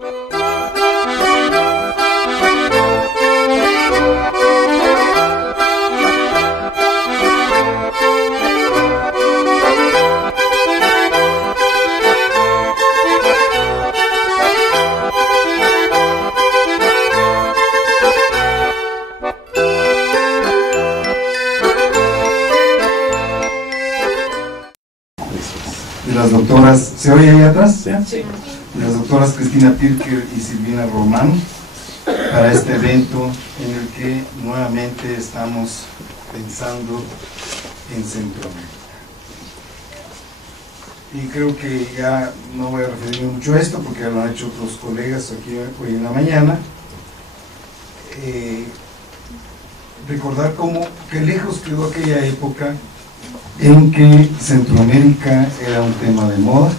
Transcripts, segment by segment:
Las doctoras, ¿se oye ahí atrás? Sí. Las doctoras Cristina Pirker y Silvina Román, para este evento en el que nuevamente estamos pensando en Centroamérica. Y creo que ya no voy a referirme mucho a esto porque ya lo han hecho otros colegas aquí hoy en la mañana. Recordar que lejos quedó aquella época en que Centroamérica era un tema de moda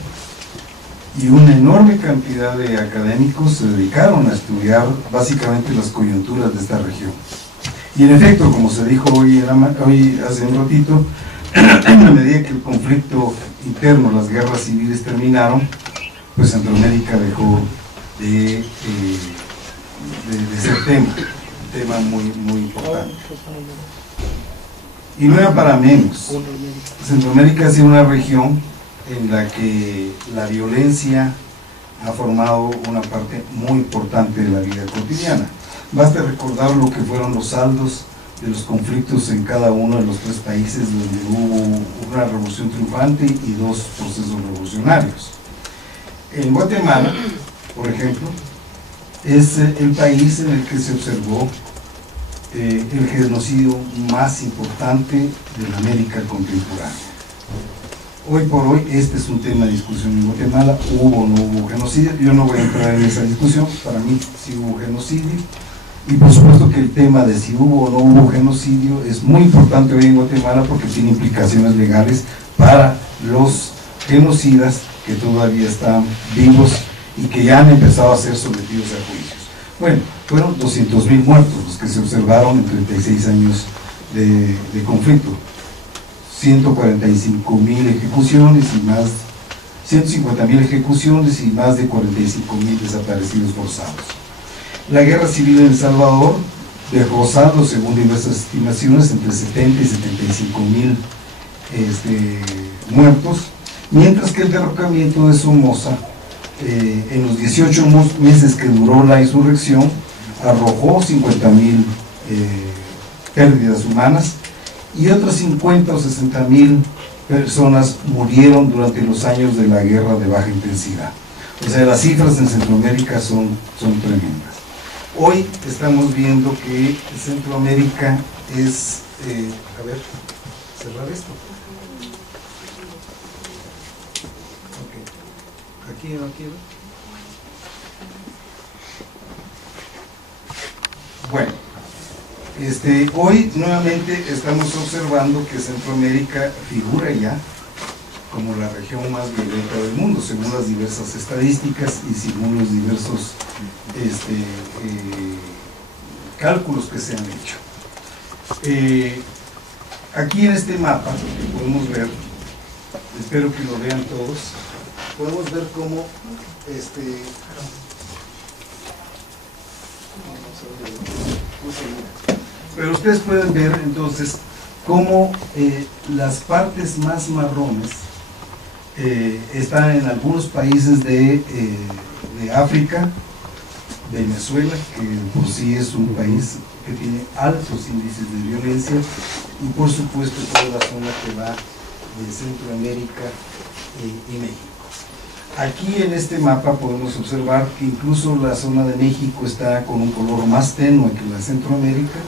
y una enorme cantidad de académicos se dedicaron a estudiar básicamente las coyunturas de esta región. Y en efecto, como se dijo hoy hace un ratito, a medida que el conflicto interno, las guerras civiles terminaron, pues Centroamérica dejó de ser un tema muy importante. Y no era para menos. Centroamérica ha sido una región en la que la violencia ha formado una parte muy importante de la vida cotidiana. Basta recordar lo que fueron los saldos de los conflictos en cada uno de los tres países donde hubo una revolución triunfante y dos procesos revolucionarios. En Guatemala, por ejemplo, es el país en el que se observó el genocidio más importante de la América contemporánea. Hoy por hoy este es un tema de discusión en Guatemala, hubo o no hubo genocidio. Yo no voy a entrar en esa discusión, para mí sí hubo genocidio, y por supuesto que el tema de si hubo o no hubo genocidio es muy importante hoy en Guatemala porque tiene implicaciones legales para los genocidas que todavía están vivos y que ya han empezado a ser sometidos a juicios. Bueno, fueron 200.000 muertos los que se observaron en 36 años de conflicto, 145.000 ejecuciones y más, 150.000 ejecuciones y más de 45.000 desaparecidos forzados. La guerra civil en El Salvador dejó saldos, según diversas estimaciones, entre 70 y 75.000 muertos, mientras que el derrocamiento de Somoza, en los 18 meses que duró la insurrección, arrojó 50.000 pérdidas humanas y otras 50 o 60.000 personas murieron durante los años de la guerra de baja intensidad. O sea, las cifras en Centroamérica son tremendas. Hoy estamos viendo que Centroamérica es... a ver, cerrar esto. Aquí. Bueno, hoy nuevamente estamos observando que Centroamérica figura ya como la región más violenta del mundo, según las diversas estadísticas y según los diversos cálculos que se han hecho. Aquí en este mapa podemos ver, espero que lo vean todos, podemos ver cómo pero ustedes pueden ver entonces cómo las partes más marrones están en algunos países de África, Venezuela, que por sí es un país que tiene altos índices de violencia, y por supuesto toda la zona que va de Centroamérica y México. Aquí en este mapa podemos observar que incluso la zona de México está con un color más tenue que la de Centroamérica.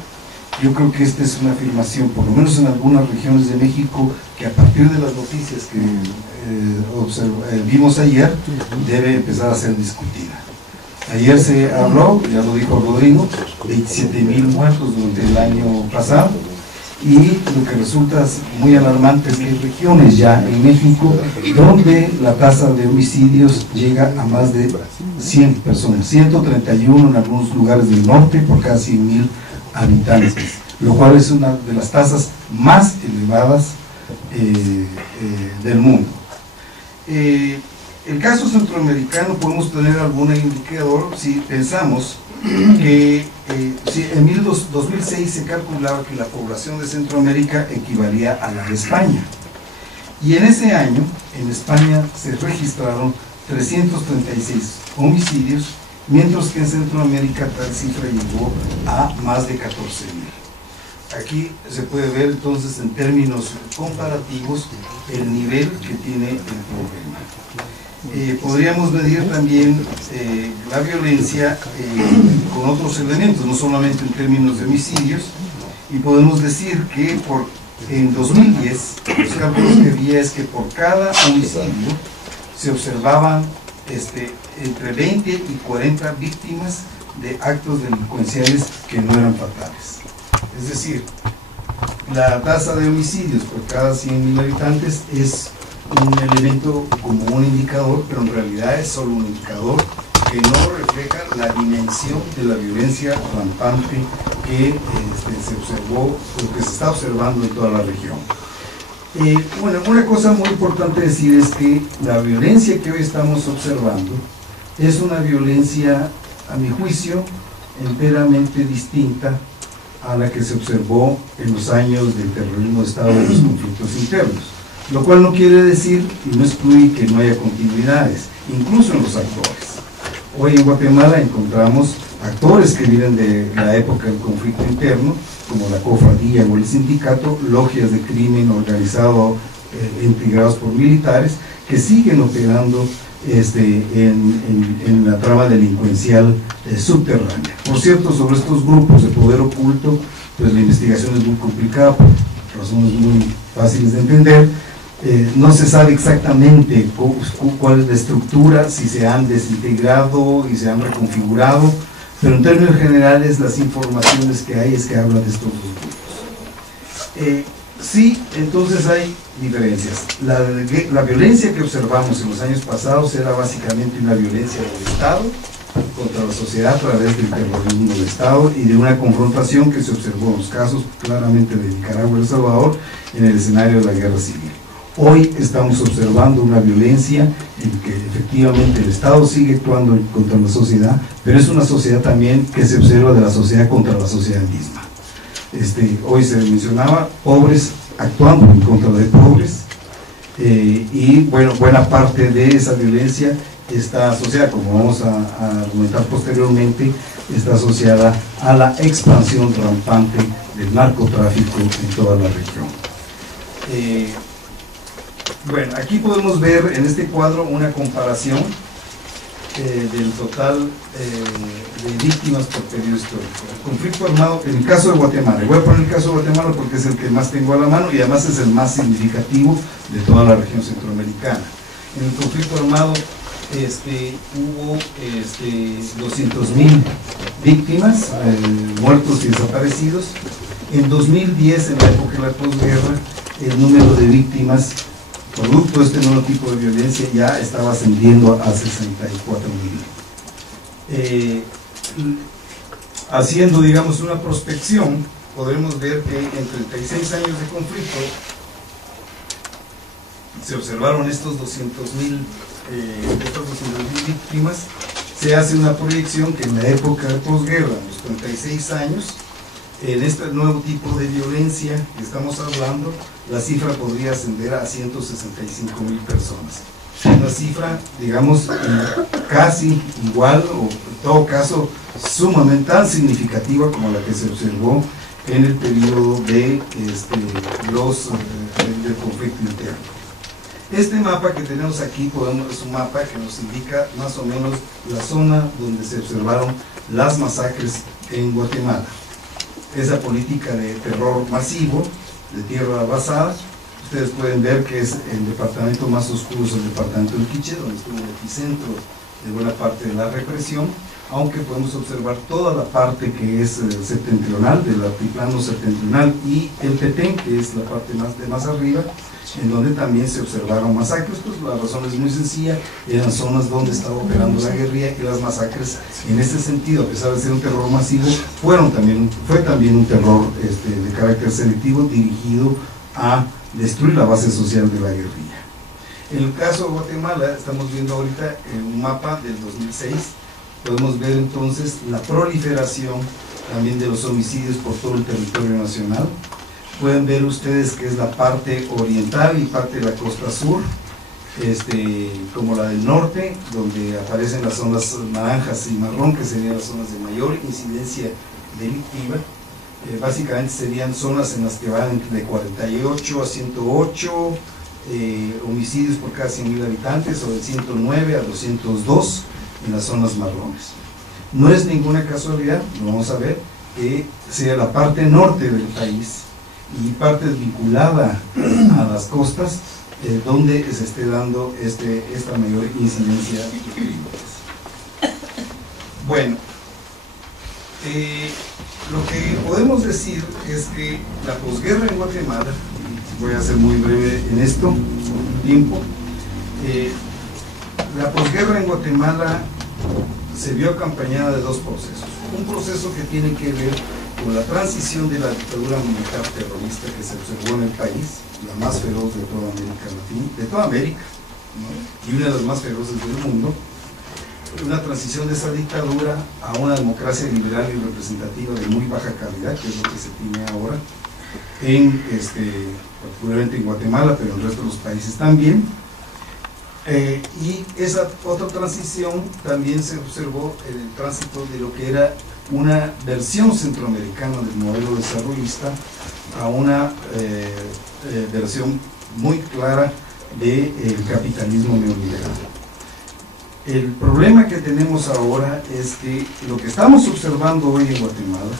Yo creo que esta es una afirmación, por lo menos en algunas regiones de México, que a partir de las noticias que vimos ayer, debe empezar a ser discutida. Ayer se habló, ya lo dijo Rodrigo, 27.000 muertos durante el año pasado, y lo que resulta muy alarmante es que hay regiones ya en México donde la tasa de homicidios llega a más de 100 personas, 131 en algunos lugares del norte por cada 100.000 habitantes, lo cual es una de las tasas más elevadas del mundo. El caso centroamericano podemos tener algún indicador si pensamos que si en 2006 se calculaba que la población de Centroamérica equivalía a la de España. Y en ese año, en España se registraron 336 homicidios, mientras que en Centroamérica tal cifra llegó a más de 14.000. Aquí se puede ver entonces en términos comparativos el nivel que tiene el problema. Podríamos medir también la violencia con otros elementos, no solamente en términos de homicidios, y podemos decir que en 2010 los cálculos que había es que por cada homicidio se observaban entre 20 y 40 víctimas de actos delincuenciales que no eran fatales. Es decir, la tasa de homicidios por cada 100.000 habitantes es un elemento como un indicador, pero en realidad es solo un indicador que no refleja la dimensión de la violencia rampante que se observó, o que se está observando en toda la región. Bueno, una cosa muy importante decir es que la violencia que hoy estamos observando es una violencia, a mi juicio, enteramente distinta a la que se observó en los años del terrorismo de Estado y los conflictos internos. Lo cual no quiere decir y no excluye que no haya continuidades, incluso en los actores. Hoy en Guatemala encontramos actores que vienen de la época del conflicto interno, como la cofradía o el sindicato, logias de crimen organizado integrados por militares, que siguen operando en la trama delincuencial subterránea. Por cierto, sobre estos grupos de poder oculto, pues la investigación es muy complicada, por razones muy fáciles de entender. No se sabe exactamente cuál es la estructura, si se han desintegrado y se han reconfigurado, pero en términos generales las informaciones que hay es que hablan de estos dos grupos. Sí, entonces hay diferencias. La violencia que observamos en los años pasados era básicamente una violencia del Estado contra la sociedad a través del terrorismo del Estado y de una confrontación que se observó en los casos claramente de Nicaragua y El Salvador en el escenario de la guerra civil. Hoy estamos observando una violencia en que efectivamente el Estado sigue actuando contra la sociedad, pero es una sociedad también que se observa de la sociedad contra la sociedad misma. Hoy se mencionaba pobres actuando en contra de pobres, y bueno, buena parte de esa violencia está asociada, como vamos a argumentar posteriormente, está asociada a la expansión rampante del narcotráfico en toda la región. Bueno, aquí podemos ver en este cuadro una comparación del total de víctimas por periodo histórico. El conflicto armado, en el caso de Guatemala, voy a poner el caso de Guatemala porque es el que más tengo a la mano y además es el más significativo de toda la región centroamericana. En el conflicto armado hubo 200.000 víctimas, muertos y desaparecidos. En 2010, en la época de la posguerra, el número de víctimas producto de este nuevo tipo de violencia ya estaba ascendiendo a 64.000. Haciendo, digamos, una prospección, podremos ver que en 36 años de conflicto se observaron estos 200.000 víctimas. Se hace una proyección que en la época de posguerra, en los 36 años, en este nuevo tipo de violencia que estamos hablando, la cifra podría ascender a 165.000 personas. Una cifra, digamos, casi igual, o en todo caso, sumamente tan significativa como la que se observó en el periodo de del conflicto interno. Este mapa que tenemos aquí es un mapa que nos indica más o menos la zona donde se observaron las masacres en Guatemala. Esa política de terror masivo, de tierra basada, ustedes pueden ver que es el departamento más oscuro, es el departamento del Quiché, donde estuvo el epicentro de buena parte de la represión, aunque podemos observar toda la parte que es septentrional, del altiplano septentrional, y el Petén, que es la parte más arriba, en donde también se observaron masacres. Pues la razón es muy sencilla, eran zonas donde estaba operando la guerrilla, y las masacres en ese sentido, a pesar de ser un terror masivo, fue también un terror de carácter selectivo dirigido a destruir la base social de la guerrilla. En el caso de Guatemala, estamos viendo ahorita un mapa del 2006, podemos ver entonces la proliferación también de los homicidios por todo el territorio nacional. Pueden ver ustedes que es la parte oriental y parte de la costa sur, como la del norte, donde aparecen las zonas naranjas y marrón, que serían las zonas de mayor incidencia delictiva. Básicamente serían zonas en las que van de 48 a 108 homicidios por cada 100.000 habitantes, o de 109 a 202 en las zonas marrones. No es ninguna casualidad, lo vamos a ver, que sea la parte norte del país y parte vinculada a las costas, donde se esté dando esta mayor incidencia de crímenes. Bueno, lo que podemos decir es que la posguerra en Guatemala, voy a ser muy breve en esto, por tiempo, la posguerra en Guatemala se vio acompañada de dos procesos. Un proceso que tiene que ver con la transición de la dictadura militar terrorista que se observó en el país, la más feroz de toda América Latina, de toda América, ¿no? Y una de las más feroces del mundo. Una transición de esa dictadura a una democracia liberal y representativa de muy baja calidad, que es lo que se tiene ahora, particularmente en Guatemala, pero en el resto de los países también. Y esa otra transición también se observó en el tránsito de lo que era una versión centroamericana del modelo desarrollista a una versión muy clara del capitalismo neoliberal. El problema que tenemos ahora es que lo que estamos observando hoy en Guatemala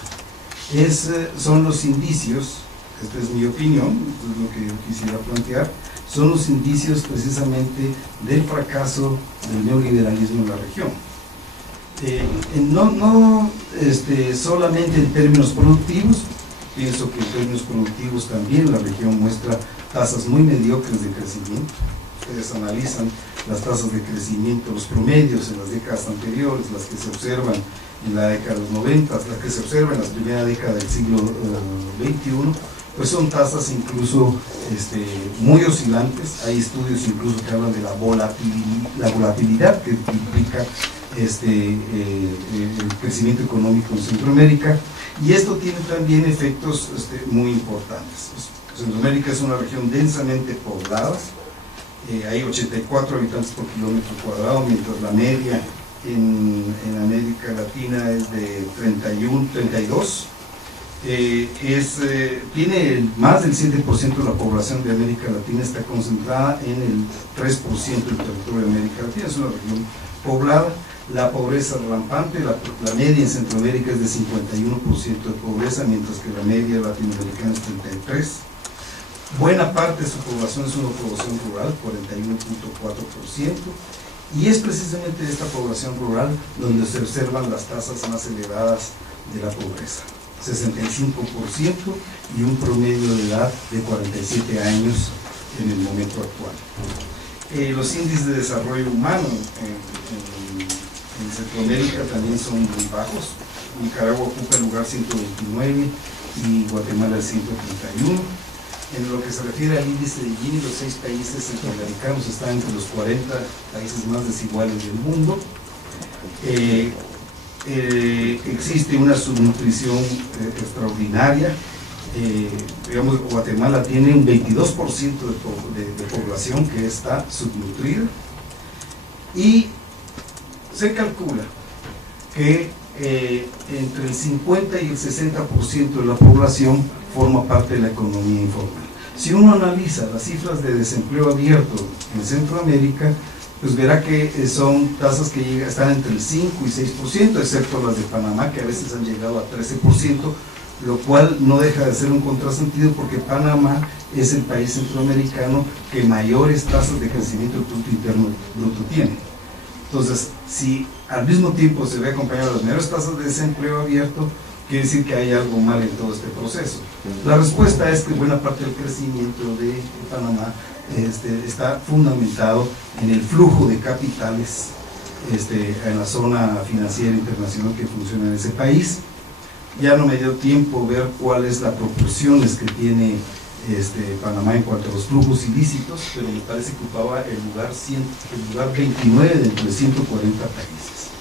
son los indicios, esta es mi opinión, esto es lo que yo quisiera plantear, son los indicios precisamente del fracaso del neoliberalismo en la región. No solamente en términos productivos, pienso que en términos productivos también la región muestra tasas muy mediocres de crecimiento. Ustedes analizan las tasas de crecimiento, los promedios en las décadas anteriores, las que se observan en la década de los 90, las que se observan en la primera década del siglo XXI, pues son tasas incluso muy oscilantes. Hay estudios incluso que hablan de la volatilidad que implica el crecimiento económico en Centroamérica, y esto tiene también efectos muy importantes. Centroamérica es una región densamente poblada, hay 84 habitantes por kilómetro cuadrado, mientras la media en América Latina es de 32. Tiene más del 7% de la población de América Latina está concentrada en el 3% del territorio de América Latina. Es una región poblada, la pobreza rampante, la media en Centroamérica es de 51% de pobreza, mientras que la media latinoamericana es 33%. Buena parte de su población es una población rural, 41.4%, y es precisamente esta población rural donde se observan las tasas más elevadas de la pobreza. 65% y un promedio de edad de 47 años en el momento actual. Los índices de desarrollo humano en Centroamérica también son muy bajos. Nicaragua ocupa el lugar 129 y Guatemala el 131. En lo que se refiere al índice de Gini, los 6 países centroamericanos están entre los 40 países más desiguales del mundo. Existe una subnutrición extraordinaria. Digamos, Guatemala tiene un 22% de población que está subnutrida, y se calcula que entre el 50 y el 60% de la población forma parte de la economía informal. Si uno analiza las cifras de desempleo abierto en Centroamérica, pues verá que son tasas que están entre el 5 y 6%, excepto las de Panamá, que a veces han llegado a 13%, lo cual no deja de ser un contrasentido, porque Panamá es el país centroamericano que mayores tasas de crecimiento del Producto Interno Bruto tiene. Entonces, si al mismo tiempo se ve acompañado de las mayores tasas de desempleo abierto, quiere decir que hay algo mal en todo este proceso. La respuesta es que buena parte del crecimiento de Panamá está fundamentado en el flujo de capitales en la zona financiera internacional que funciona en ese país. Ya no me dio tiempo ver cuáles las proporciones que tiene Panamá en cuanto a los flujos ilícitos, pero me parece que ocupaba el lugar 29 dentro de 140 países.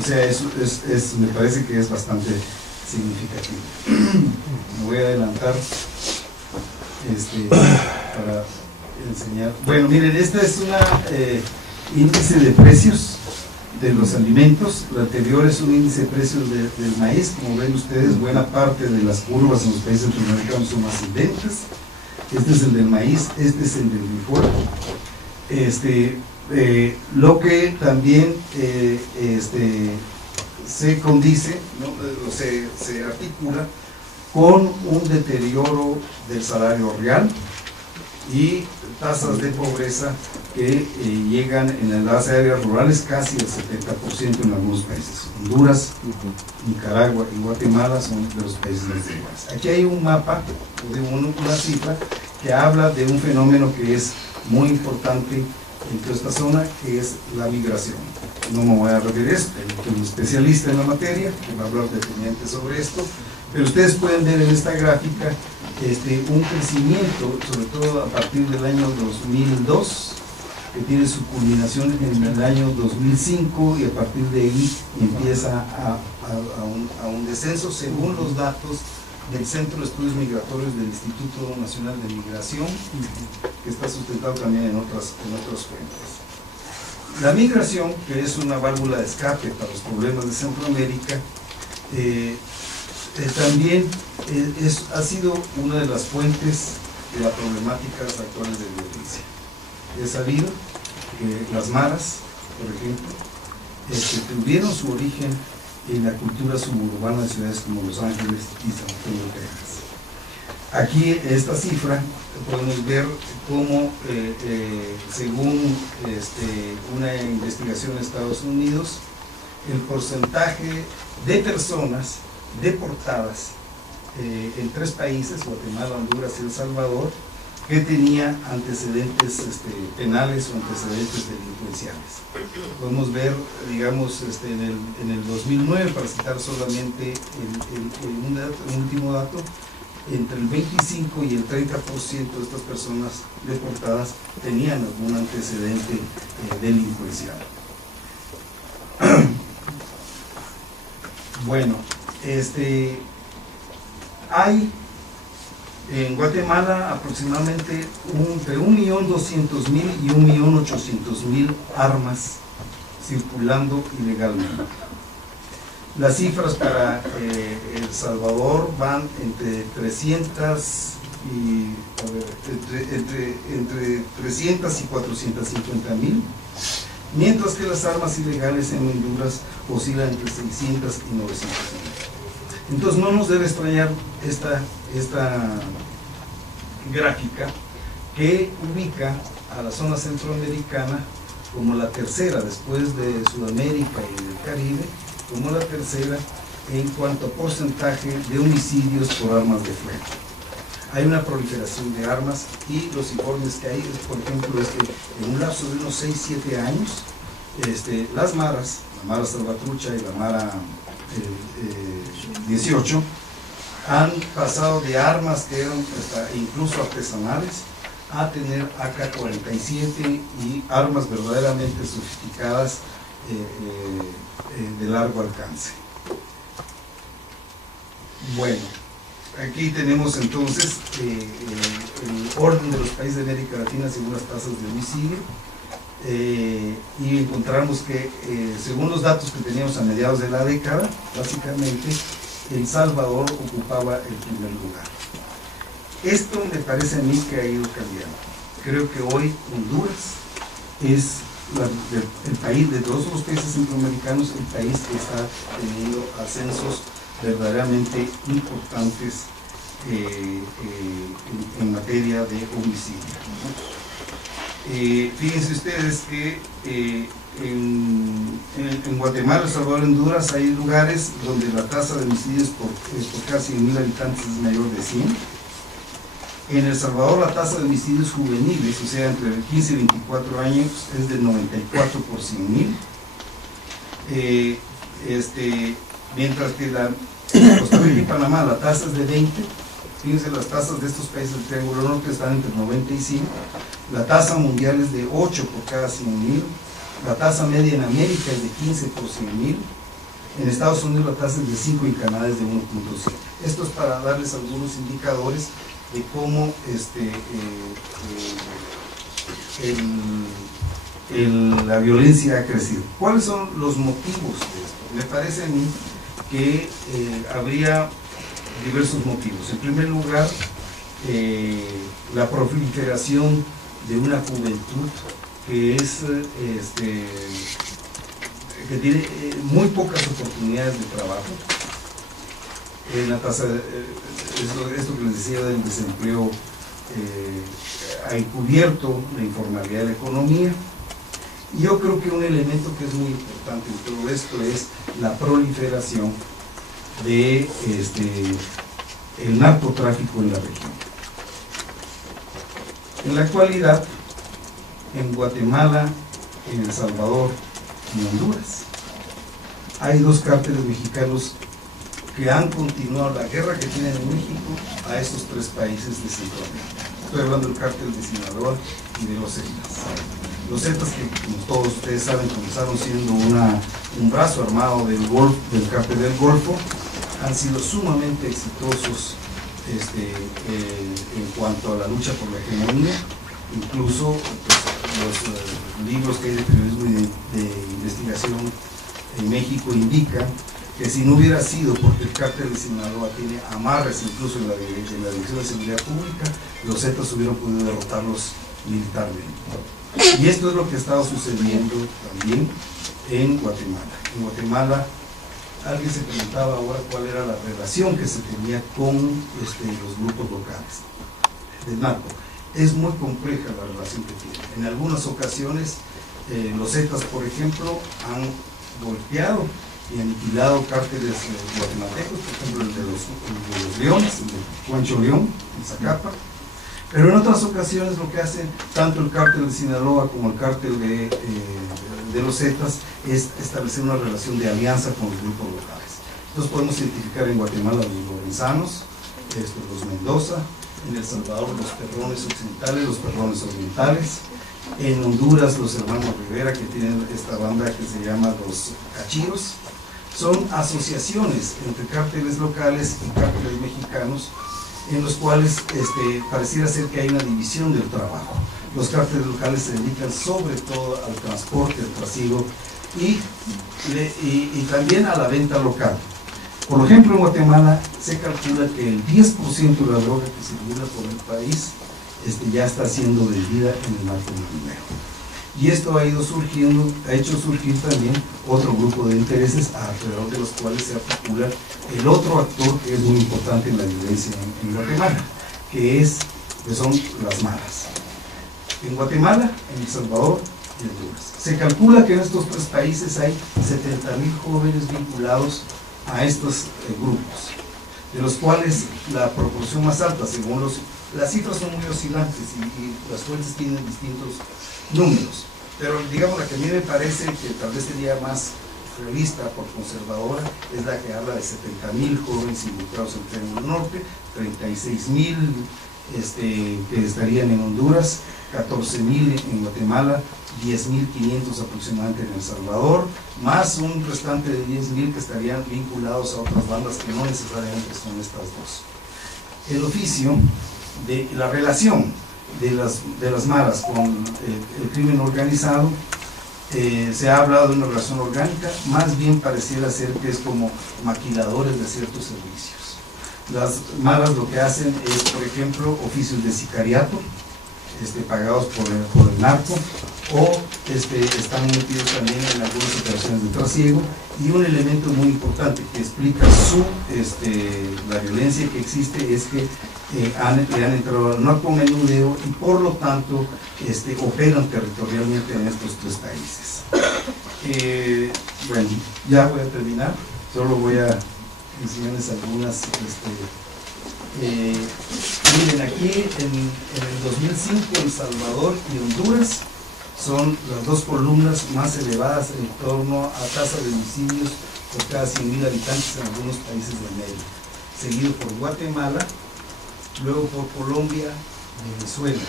O sea, eso me parece que es bastante significativo. Me voy a adelantar para enseñar. Bueno, miren, esta es una índice de precios de los alimentos. La anterior es un índice de precios del maíz. Como ven ustedes, buena parte de las curvas en los países centroamericanos son ascendentes. Este es el del maíz, este es el del frijol. Lo que también se condice, ¿no? se articula con un deterioro del salario real y tasas de pobreza que llegan en las áreas rurales casi al 70% en algunos países. Honduras, Nicaragua y Guatemala son de los países más rurales. Aquí hay un mapa, de una cifra que habla de un fenómeno que es muy importante en toda esta zona, que es la migración. No me voy a referir a esto, tengo un especialista en la materia que va a hablar detenidamente sobre esto, pero ustedes pueden ver en esta gráfica un crecimiento, sobre todo a partir del año 2002, que tiene su culminación en el año 2005, y a partir de ahí empieza a un descenso según los datos del Centro de Estudios Migratorios del Instituto Nacional de Migración, que está sustentado también en otras fuentes. La migración, que es una válvula de escape para los problemas de Centroamérica, también ha sido una de las fuentes de las problemáticas actuales de violencia. Es sabido que las maras, por ejemplo, tuvieron su origen en la cultura suburbana de ciudades como Los Ángeles y San Antonio, Texas. Aquí esta cifra podemos ver cómo, según una investigación de Estados Unidos, el porcentaje de personas deportadas en 3 países, Guatemala, Honduras y El Salvador, que tenía antecedentes penales o antecedentes delincuenciales. Podemos ver, digamos, en el 2009, para citar solamente un último dato, entre el 25 y el 30% de estas personas deportadas tenían algún antecedente delincuencial. Bueno, hay en Guatemala aproximadamente entre 1.200.000 y 1.800.000 armas circulando ilegalmente. Las cifras para El Salvador van entre 300 y 450.000, mientras que las armas ilegales en Honduras oscilan entre 600 y 900.000. Entonces no nos debe extrañar esta gráfica que ubica a la zona centroamericana como la tercera, después de Sudamérica y del Caribe, como la tercera en cuanto a porcentaje de homicidios por armas de fuego. Hay una proliferación de armas y los informes que hay, por ejemplo, es que en un lapso de unos 6-7 años, las maras, la Mara Salvatrucha y la Mara 18, han pasado de armas que eran incluso artesanales a tener AK-47 y armas verdaderamente sofisticadas de largo alcance. Bueno, aquí tenemos entonces el orden de los países de América Latina según las tasas de homicidio, y encontramos que según los datos que teníamos a mediados de la década, básicamente El Salvador ocupaba el primer lugar. Esto me parece a mí que ha ido cambiando. Creo que hoy Honduras es el país, de todos los países centroamericanos, el país que está teniendo ascensos verdaderamente importantes en materia de homicidio. Fíjense ustedes que en Guatemala, El Salvador y Honduras hay lugares donde la tasa de homicidios por casi 1.000 habitantes es mayor de 100. En El Salvador la tasa de homicidios juveniles, o sea, entre 15 y 24 años, es del 94 por 100.000. Mientras que en Costa Rica y Panamá la tasa es de 20 Fíjense, las tasas de estos países del Triángulo Norte están entre 90 y 100. La tasa mundial es de 8 por cada 100.000. La tasa media en América es de 15 por 100.000. En Estados Unidos la tasa es de 5 y en Canadá es de 1.7. Esto es para darles algunos indicadores de cómo la violencia ha crecido. ¿Cuáles son los motivos de esto? Me parece a mí que habría diversos motivos. En primer lugar, la proliferación de una juventud que que tiene muy pocas oportunidades de trabajo. La tasa, esto que les decía del desempleo, ha encubierto la informalidad de la economía. Y yo creo que un elemento que es muy importante en todo esto es la proliferación de el narcotráfico en la región. En la actualidad, en Guatemala, en El Salvador y Honduras, hay dos cárteles mexicanos que han continuado la guerra que tienen en México a estos tres países de Centroamérica. Estoy hablando del cártel de Sinaloa y de los Zetas. Los Zetas, que como todos ustedes saben, comenzaron siendo un brazo armado del cártel del Golfo, han sido sumamente exitosos en cuanto a la lucha por la hegemonía. Incluso pues, los libros que hay de periodismo y de investigación en México indican que si no hubiera sido porque el cártel de Sinaloa tiene amarres incluso en la Dirección de Seguridad Pública, los Zetas hubieran podido derrotarlos militarmente. Y esto es lo que ha estado sucediendo también en Guatemala. En Guatemala, alguien se preguntaba ahora cuál era la relación que se tenía con los grupos locales del narco. Es muy compleja la relación que tiene. En algunas ocasiones, los Zetas, por ejemplo, han golpeado y aniquilado cárteles guatemaltecos, por ejemplo el de los Leones, el de Juancho León, en Zacapa. Pero en otras ocasiones lo que hacen tanto el cártel de Sinaloa como el cártel de los Zetas es establecer una relación de alianza con los grupos locales. Entonces podemos identificar en Guatemala los lorenzanos, los Mendoza, en El Salvador los Perrones occidentales, los Perrones orientales, en Honduras los hermanos Rivera, que tienen esta banda que se llama los Cachiros. Son asociaciones entre cárteles locales y cárteles mexicanos, en los cuales pareciera ser que hay una división del trabajo. Los cárteles locales se dedican sobre todo al transporte, al trasiego y también a la venta local. Por ejemplo, en Guatemala se calcula que el 10% de la droga que circula por el país ya está siendo vendida en el narcomenudeo. Y esto ha hecho surgir también otro grupo de intereses alrededor de los cuales se articula el otro actor que es muy importante en la violencia en Guatemala, que son las maras. En Guatemala, en El Salvador y en Honduras. Se calcula que en estos tres países hay 70.000 jóvenes vinculados a estos grupos, de los cuales la proporción más alta, según las cifras son muy oscilantes y las fuentes tienen distintos números, pero digamos la que a mí me parece que tal vez sería más realista por conservadora es la que habla de 70.000 jóvenes involucrados en el Triángulo Norte, 36.000 que estarían en Honduras, 14.000 en Guatemala, 10.500 aproximadamente en El Salvador, más un restante de 10.000 que estarían vinculados a otras bandas que no necesariamente son estas dos. El oficio de la relación de las maras con el crimen organizado, se ha hablado de una relación orgánica, más bien pareciera ser que es como maquiladores de ciertos servicios. Las maras lo que hacen es, por ejemplo, oficios de sicariato, pagados por el narco, o están metidos también en algunas operaciones de trasiego. Y un elemento muy importante que explica la violencia que existe es que le han entrado al narcomenudeo y por lo tanto operan territorialmente en estos tres países. Bueno, ya voy a terminar, solo voy a enseñarles algunas. Miren, aquí en el 2005 El Salvador y Honduras son las dos columnas más elevadas en torno a tasa de homicidios por cada 100.000 habitantes en algunos países del medio, seguido por Guatemala luego por Colombia, Venezuela.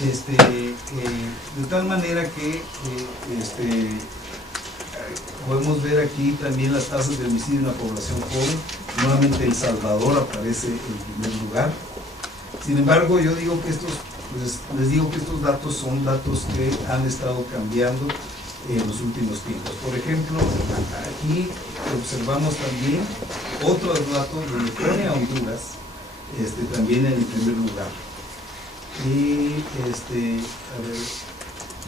De tal manera que podemos ver aquí también las tasas de homicidio en la población joven. Nuevamente El Salvador aparece en primer lugar. Sin embargo, yo digo que les digo que estos datos son datos que han estado cambiando en los últimos tiempos. Por ejemplo, aquí observamos también otro dato donde pone a Honduras también en el primer lugar. Y a ver,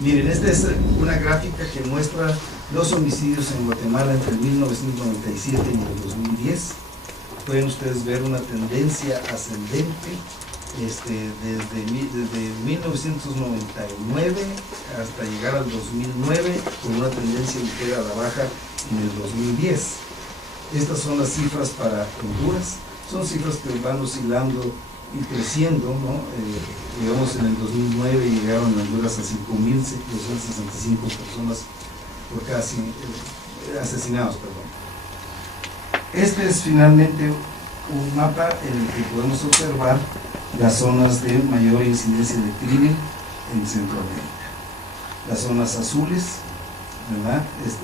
miren, esta es una gráfica que muestra los homicidios en Guatemala entre el 1997 y el 2010. Pueden ustedes ver una tendencia ascendente desde 1999 hasta llegar al 2009, con una tendencia ligera a la baja en el 2010. Estas son las cifras para Honduras, son cifras que van oscilando y creciendo, ¿no? Digamos, en el 2009 llegaron en Honduras a 5.265 personas por cada asesinados, perdón. Este es finalmente un mapa en el que podemos observar las zonas de mayor incidencia de crimen en Centroamérica. Las zonas azules, ¿verdad?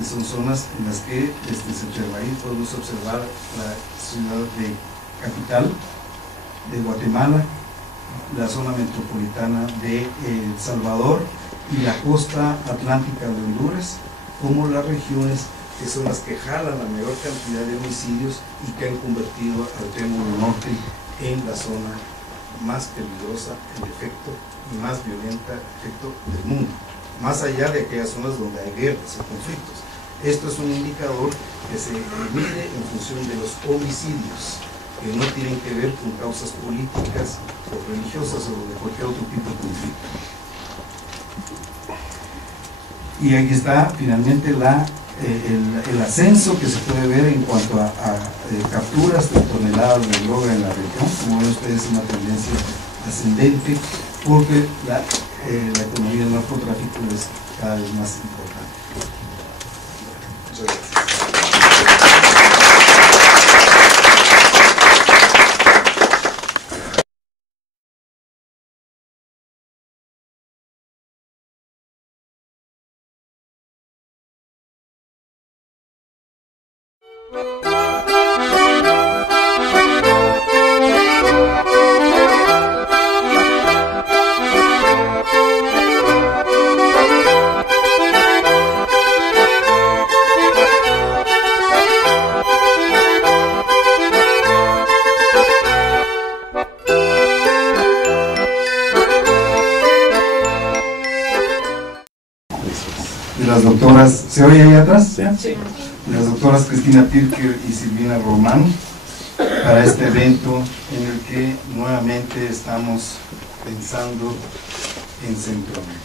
Son zonas en las que se observa. Ahí podemos observar la ciudad de capital de Guatemala, la zona metropolitana de El Salvador y la costa atlántica de Honduras, como las regiones que son las que jalan la mayor cantidad de homicidios y que han convertido al Triángulo Norte en la zona más peligrosa en efecto y más violenta en efecto del mundo, más allá de aquellas zonas donde hay guerras y conflictos. Esto es un indicador que se mide en función de los homicidios, que no tienen que ver con causas políticas o religiosas o de cualquier otro tipo de conflicto. Y aquí está finalmente el ascenso que se puede ver en cuanto a capturas de toneladas de droga en la región. Como ven ustedes, una tendencia ascendente, porque la economía del narcotráfico es cada vez más importante. Muchas gracias. Las doctoras, ¿se oye ahí atrás? Sí. Las doctoras Cristina Pirker y Silvina Román, para este evento en el que nuevamente estamos pensando en Centroamérica.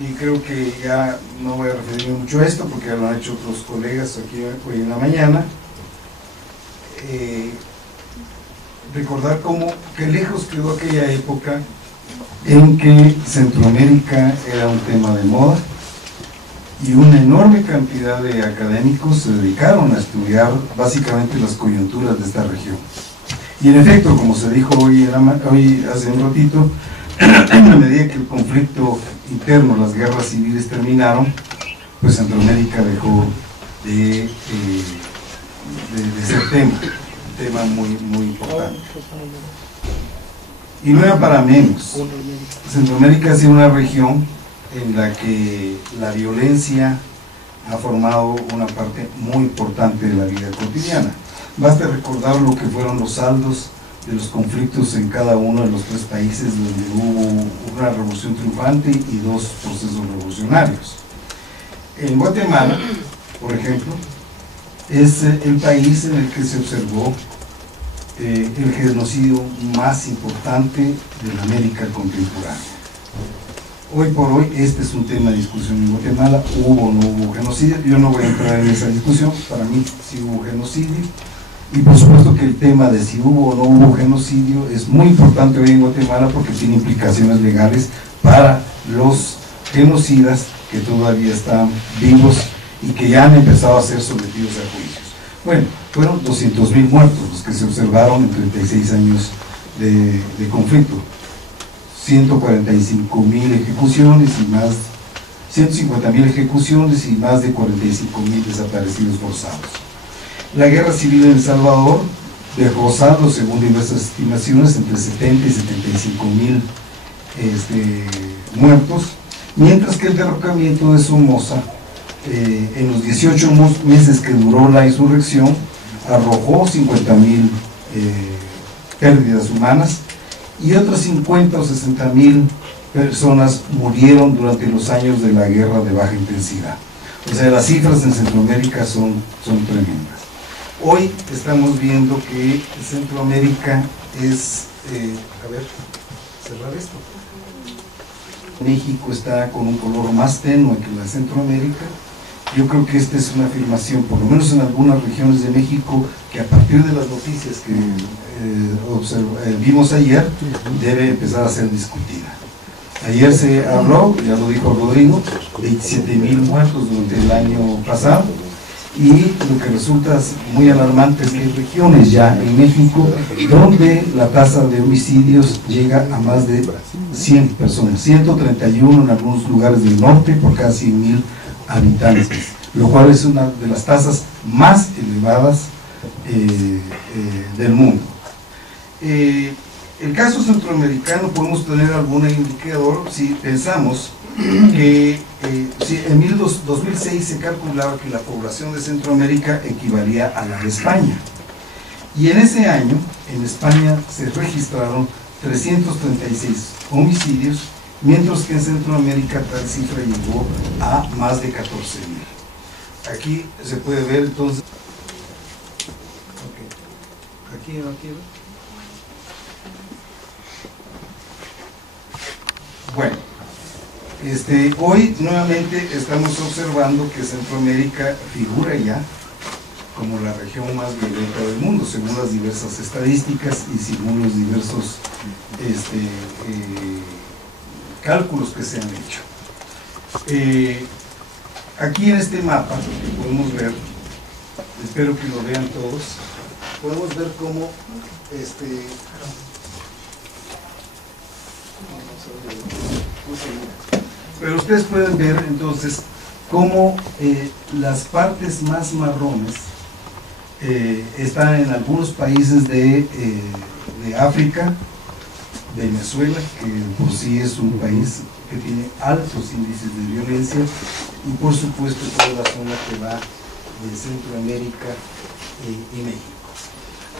Y creo que ya no voy a referirme mucho a esto porque ya lo han hecho otros colegas aquí hoy en la mañana. Recordar que lejos quedó aquella época en que Centroamérica era un tema de moda y una enorme cantidad de académicos se dedicaron a estudiar básicamente las coyunturas de esta región. Y en efecto, como se dijo hoy hace un ratito, a medida que el conflicto interno, las guerras civiles terminaron, pues Centroamérica dejó de ser tema muy importante. Y no era para menos. Centroamérica ha sido una región en la que la violencia ha formado una parte muy importante de la vida cotidiana. Basta recordar lo que fueron los saldos de los conflictos en cada uno de los tres países donde hubo una revolución triunfante y dos procesos revolucionarios. En Guatemala, por ejemplo, es el país en el que se observó el genocidio más importante de la América contemporánea. Hoy por hoy este es un tema de discusión en Guatemala, hubo o no hubo genocidio. Yo no voy a entrar en esa discusión, para mí sí hubo genocidio, y por supuesto que el tema de si hubo o no hubo genocidio es muy importante hoy en Guatemala porque tiene implicaciones legales para los genocidas que todavía están vivos y que ya han empezado a ser sometidos a juicios. Bueno, fueron 200.000 muertos los que se observaron en 36 años de conflicto, 145.000 ejecuciones y más, 150.000 ejecuciones y más de 45.000 desaparecidos forzados. La guerra civil en El Salvador dejó saldos, según diversas estimaciones, entre 70 y 75.000 muertos, mientras que el derrocamiento de Somoza, en los 18 meses que duró la insurrección, arrojó 50.000 pérdidas humanas y otras 50 o 60.000 personas murieron durante los años de la guerra de baja intensidad. O sea, las cifras en Centroamérica son tremendas. Hoy estamos viendo que Centroamérica es, a ver, cerrar esto. México está con un color más tenue que la de Centroamérica. Yo creo que esta es una afirmación, por lo menos en algunas regiones de México, que a partir de las noticias que vimos ayer, debe empezar a ser discutida. Ayer se habló, ya lo dijo Rodrigo, 27.000 muertos durante el año pasado, y lo que resulta muy alarmante es que hay regiones ya en México donde la tasa de homicidios llega a más de 100 personas, 131 en algunos lugares del norte por cada 100.000 habitantes, lo cual es una de las tasas más elevadas del mundo. El caso centroamericano podemos tener algún indicador si pensamos que si en 2006 se calculaba que la población de Centroamérica equivalía a la de España, y en ese año en España se registraron 336 homicidios, mientras que en Centroamérica tal cifra llegó a más de 14.000. Aquí se puede ver entonces, aquí. Bueno, hoy nuevamente estamos observando que Centroamérica figura ya como la región más violenta del mundo, según las diversas estadísticas y según los diversos cálculos que se han hecho. Aquí en este mapa que podemos ver, espero que lo vean todos, podemos ver cómo pero ustedes pueden ver entonces cómo las partes más marrones están en algunos países de África, Venezuela, que por sí es un país que tiene altos índices de violencia, y por supuesto toda la zona que va de Centroamérica y México.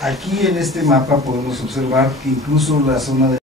Aquí en este mapa podemos observar que incluso la zona de